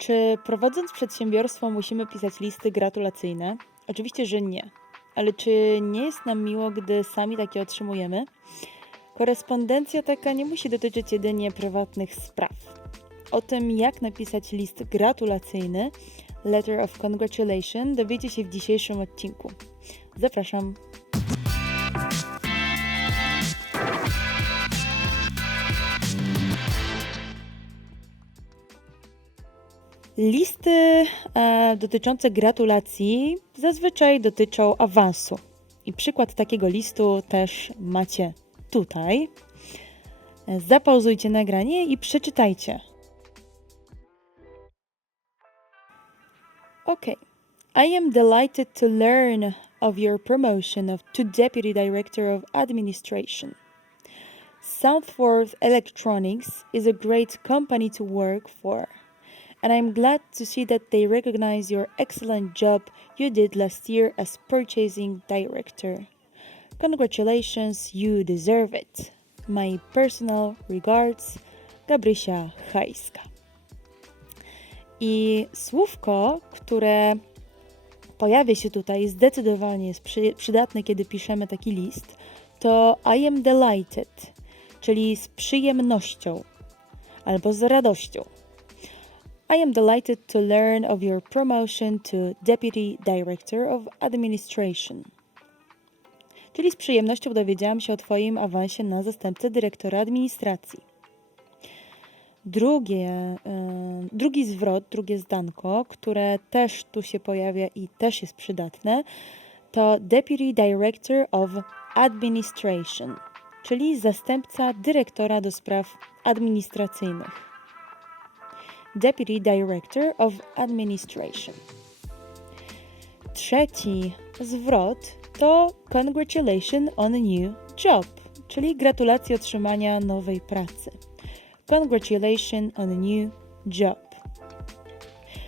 Czy prowadząc przedsiębiorstwo musimy pisać listy gratulacyjne? Oczywiście, że nie. Ale czy nie jest nam miło, gdy sami takie otrzymujemy? Korespondencja taka nie musi dotyczyć jedynie prywatnych spraw. O tym, jak napisać list gratulacyjny, letter of congratulation, dowiecie się w dzisiejszym odcinku. Zapraszam. Listy e, dotyczące gratulacji zazwyczaj dotyczą awansu. I przykład takiego listu też macie tutaj. E, Zapauzujcie nagranie i przeczytajcie. Okay. I am delighted to learn of your promotion of to Deputy Director of Administration. Southworth Electronics is a great company to work for, and I'm glad to see that they recognize your excellent job you did last year as purchasing director. Congratulations, you deserve it. My personal regards, Gabrysia Hajska. I słówko, które pojawia się tutaj, zdecydowanie jest przy, przydatne, kiedy piszemy taki list, to I am delighted, czyli z przyjemnością albo z radością. I am delighted to learn of your promotion to Deputy Director of Administration. Czyli z przyjemnością dowiedziałam się o Twoim awansie na zastępcę dyrektora administracji. Drugie, e, drugi zwrot, drugie zdanko, które też tu się pojawia i też jest przydatne, to Deputy Director of Administration, czyli zastępca dyrektora do spraw administracyjnych. Deputy Director of Administration. Trzeci zwrot to Congratulations on new job, czyli gratulacje otrzymania nowej pracy. Congratulations on a new job.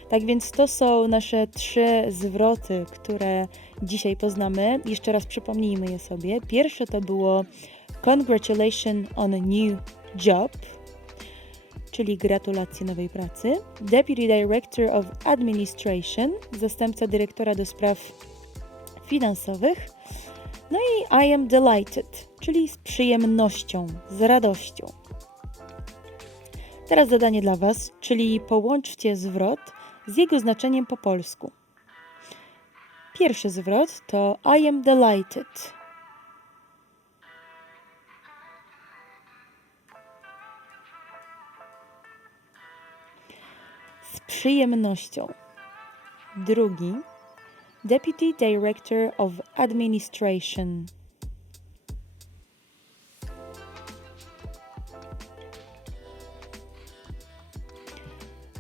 Tak więc to są nasze trzy zwroty, które dzisiaj poznamy. Jeszcze raz przypomnijmy je sobie. Pierwsze to było Congratulations on a new job, czyli gratulacje nowej pracy. Deputy Director of Administration, zastępca dyrektora do spraw finansowych. No i I am delighted, czyli z przyjemnością, z radością. Teraz zadanie dla Was, czyli połączcie zwrot z jego znaczeniem po polsku. Pierwszy zwrot to I am delighted. Przyjemnością. Drugi Deputy Director of Administration.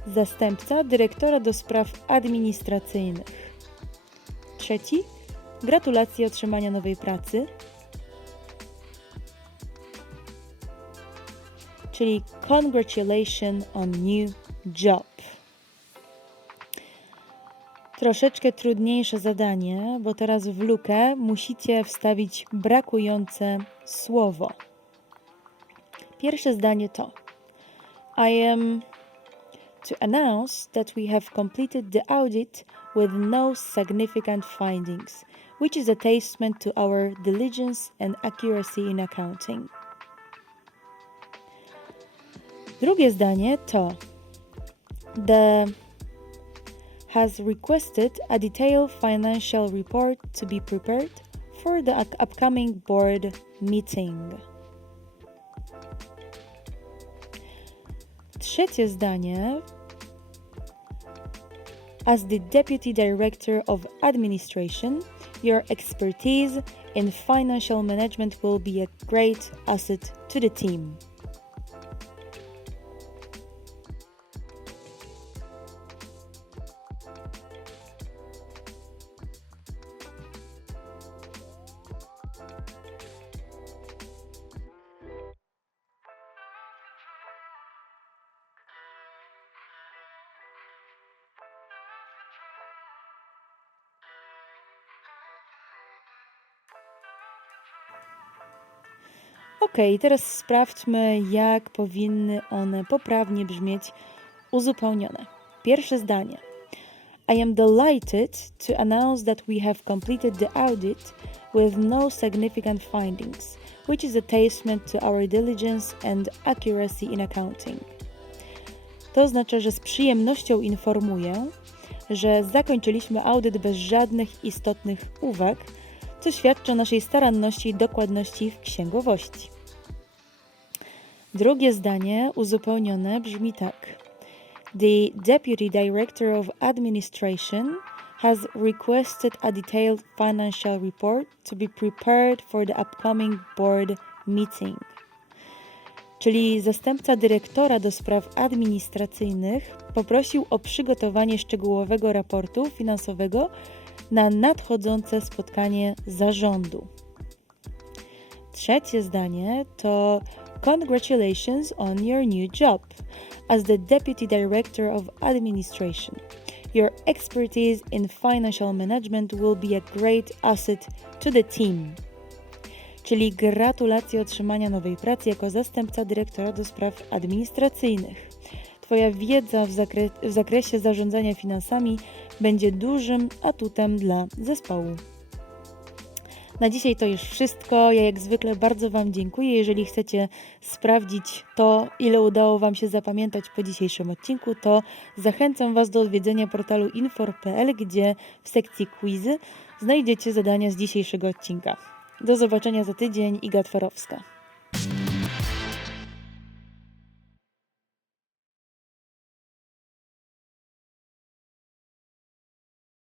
Zastępca dyrektora do spraw administracyjnych. Trzeci Gratulacje otrzymania nowej pracy. Czyli Congratulations on new job. Troszeczkę trudniejsze zadanie, bo teraz w lukę musicie wstawić brakujące słowo. Pierwsze zdanie to I am to announce that we have completed the audit with no significant findings, which is a testament to our diligence and accuracy in accounting. Drugie zdanie to The has requested a detailed financial report to be prepared for the upcoming board meeting. Trzecie zdanie. As the Deputy Director of Administration, your expertise in financial management will be a great asset to the team. Ok, teraz sprawdźmy, jak powinny one poprawnie brzmieć uzupełnione. Pierwsze zdanie. I am delighted to announce that we have completed the audit with no significant findings, which is a testament to our diligence and accuracy in accounting. To oznacza, że z przyjemnością informuję, że zakończyliśmy audyt bez żadnych istotnych uwag, co świadczy o naszej staranności i dokładności w księgowości. Drugie zdanie uzupełnione brzmi tak. The Deputy Director of Administration has requested a detailed financial report to be prepared for the upcoming board meeting. Czyli zastępca dyrektora do spraw administracyjnych poprosił o przygotowanie szczegółowego raportu finansowego na nadchodzące spotkanie zarządu. Trzecie zdanie to Congratulations on your new job as the Deputy Director of Administration. Your expertise in financial management will be a great asset to the team. Czyli gratulacje otrzymania nowej pracy jako zastępca dyrektora do spraw administracyjnych. Twoja wiedza w, zakre- w zakresie zarządzania finansami będzie dużym atutem dla zespołu. Na dzisiaj to już wszystko. Ja jak zwykle bardzo Wam dziękuję. Jeżeli chcecie sprawdzić to, ile udało Wam się zapamiętać po dzisiejszym odcinku, to zachęcam Was do odwiedzenia portalu infor.pl, gdzie w sekcji quizy znajdziecie zadania z dzisiejszego odcinka. Do zobaczenia za tydzień. Iga Twarowska.